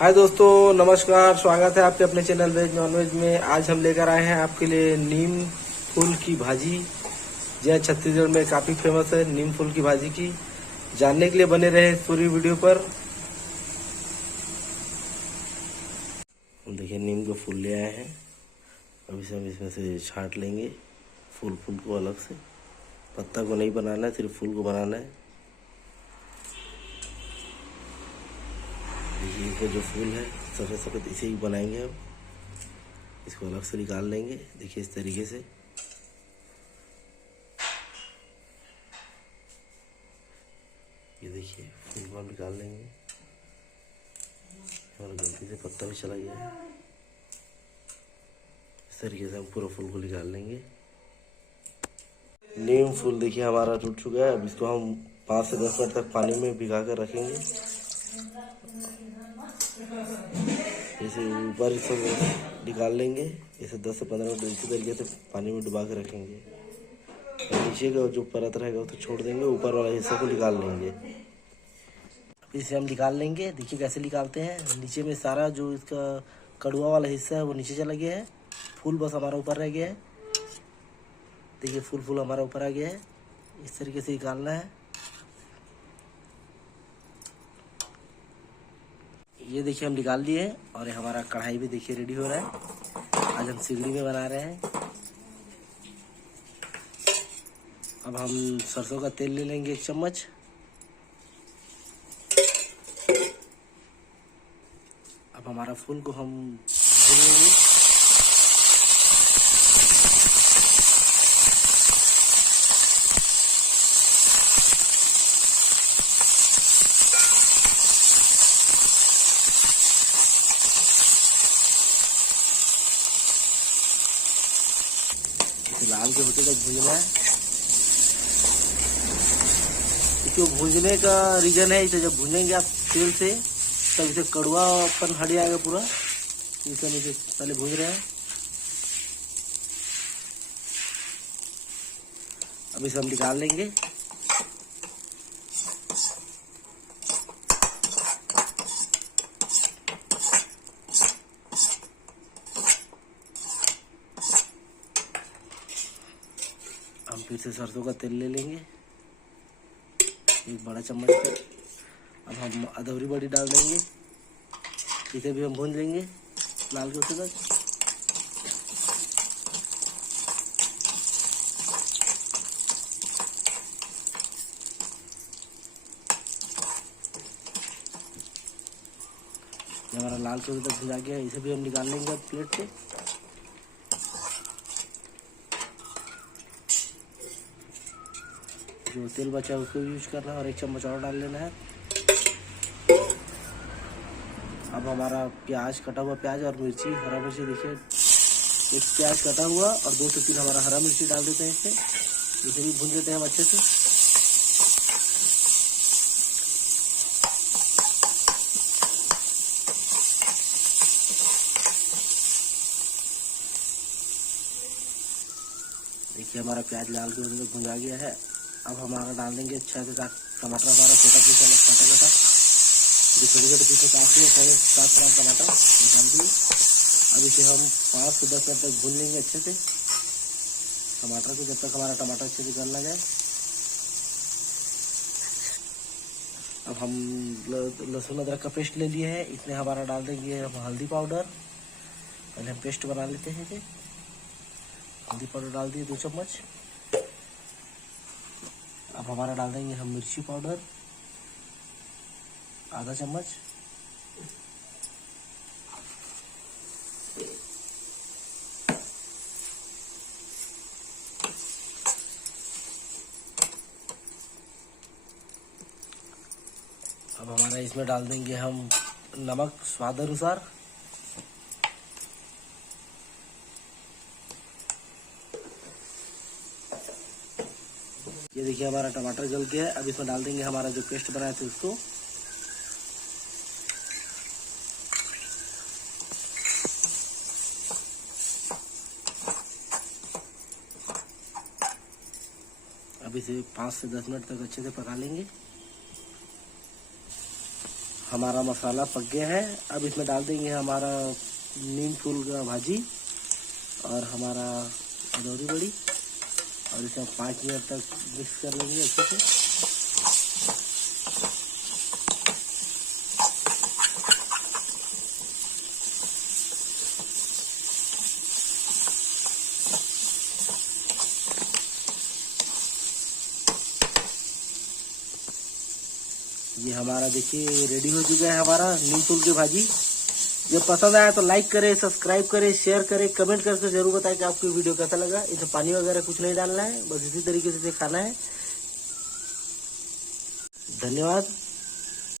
हाय दोस्तों, नमस्कार। स्वागत है आपके अपने चैनल वेज नॉनवेज में। आज हम लेकर आए हैं आपके लिए नीम फूल की भाजी। यह छत्तीसगढ़ में काफी फेमस है नीम फूल की भाजी की। जानने के लिए बने रहे पूरी वीडियो पर। देखिए, नीम के फूल ले आए हैं। अभी से हम इसमें से छांट लेंगे फूल को अलग से। पत्ता को नहीं बनाना है, सिर्फ फूल को बनाना है। देखिए, इसका जो फूल है सफ़ेद सफ़ेद, इसे ही बनाएंगे हम। इसको अलग से निकाल लेंगे। देखिए, इस तरीके से। ये देखिए, फूल को हम निकाल लेंगे। और गलती से पत्ता भी चला गया है। इस तरीके से हम पूरा फूल को निकाल लेंगे। नीम फूल देखिए हमारा टूट चुका है। अब इसको हम 5 से 10 मिनट तक पानी में भिगा कर रखेंगे। इसे ऊपर इसको निकाल लेंगे। इसे 10 से 15 मिनट इसी तरीके से पानी में डुबा के रखेंगे। और नीचे का जो परत रहेगा उसे छोड़ देंगे, ऊपर वाला हिस्सा को निकाल लेंगे। इसे हम निकाल लेंगे। देखिए कैसे निकालते हैं। नीचे में सारा जो इसका कड़वा वाला हिस्सा है वो नीचे चला गया है। फूल बस हमारा ऊपर रह गया है। देखिए, फूल हमारा ऊपर आ गया है। इस तरीके से निकालना है। ये देखिए हम निकाल लिए। और ये हमारा कढ़ाई भी देखिए रेडी हो रहा है। आज हम सिगड़ी में बना रहे हैं। अब हम सरसों का तेल ले लेंगे 1 चम्मच। अब हमारा फूल को हम भून लेंगे। लाल के होते तक भूनना है। इसको भूनने का रीजन है, इसे जब भूनेंगे आप तेल से तब इसे कड़वापन हट जाएगा पूरा। इसे हम इसे पहले भून रहे हैं। अब इसे हम निकाल लेंगे। हम फिर से सरसों का तेल ले लेंगे 1 बड़ा चम्मच। अब हम अदौरी बड़ी डाल देंगे। इसे भी हम भून लेंगे लाल के होते तक। ये हमारा लाल के होते तक भुना गया है। इसे भी हम निकाल लेंगे प्लेट से। जो तेल बचा है उसको यूज करना है और 1 चम्मच और डाल लेना है। अब हमारा प्याज, कटा हुआ प्याज और मिर्ची, हरा मिर्ची देखिए, 1 प्याज कटा हुआ और 2 से 3 हमारा हरा मिर्ची डाल देते हैं इसमें। इसे भी भून देते हैं हम अच्छे से। देखिए हमारा प्याज लाल के होने तक भुना गया है। अब हमारा डाल देंगे 6 से 7 टमाटर। हमारा छोटा पीस काटा जो छोटे छोटे पीस काट दिए 7 ग्राम टमाटर डाल दिए। अब इसे हम 5 से 10 मिनट तक भून लेंगे अच्छे से टमाटर को, जब तक हमारा टमाटर अच्छे से गल ना जाए। अब हम लहसुन अदरक का पेस्ट ले लिए हैं। इसमें हमारा डाल देंगे हम हल्दी पाउडर। पहले हम पेस्ट बना लेते हैं। हल्दी पाउडर डाल दिए 2 चम्मच। अब हमारा डाल देंगे हम मिर्ची पाउडर आधा चम्मच। अब हमारा इसमें डाल देंगे हम नमक स्वाद अनुसार। ये देखिए हमारा टमाटर गल गया है। अब इसमें डाल देंगे हमारा जो पेस्ट बनाया था उसको। अब इसे 5 से 10 मिनट तक अच्छे से पका लेंगे। हमारा मसाला पक गया है। अब इसमें डाल देंगे हमारा नीम फूल का भाजी और हमारा अदौरी बड़ी, और इसे 5 मिनट तक मिक्स कर लेंगे अच्छे से। ये हमारा देखिए रेडी हो चुका है हमारा नीम फूल की भाजी। जब पसंद आया तो लाइक करें, सब्सक्राइब करें, शेयर करें, कमेंट करके जरूर बताएं कि आपको वीडियो कैसा लगा। इसमें पानी वगैरह कुछ नहीं डालना है, बस इसी तरीके से खाना है। धन्यवाद।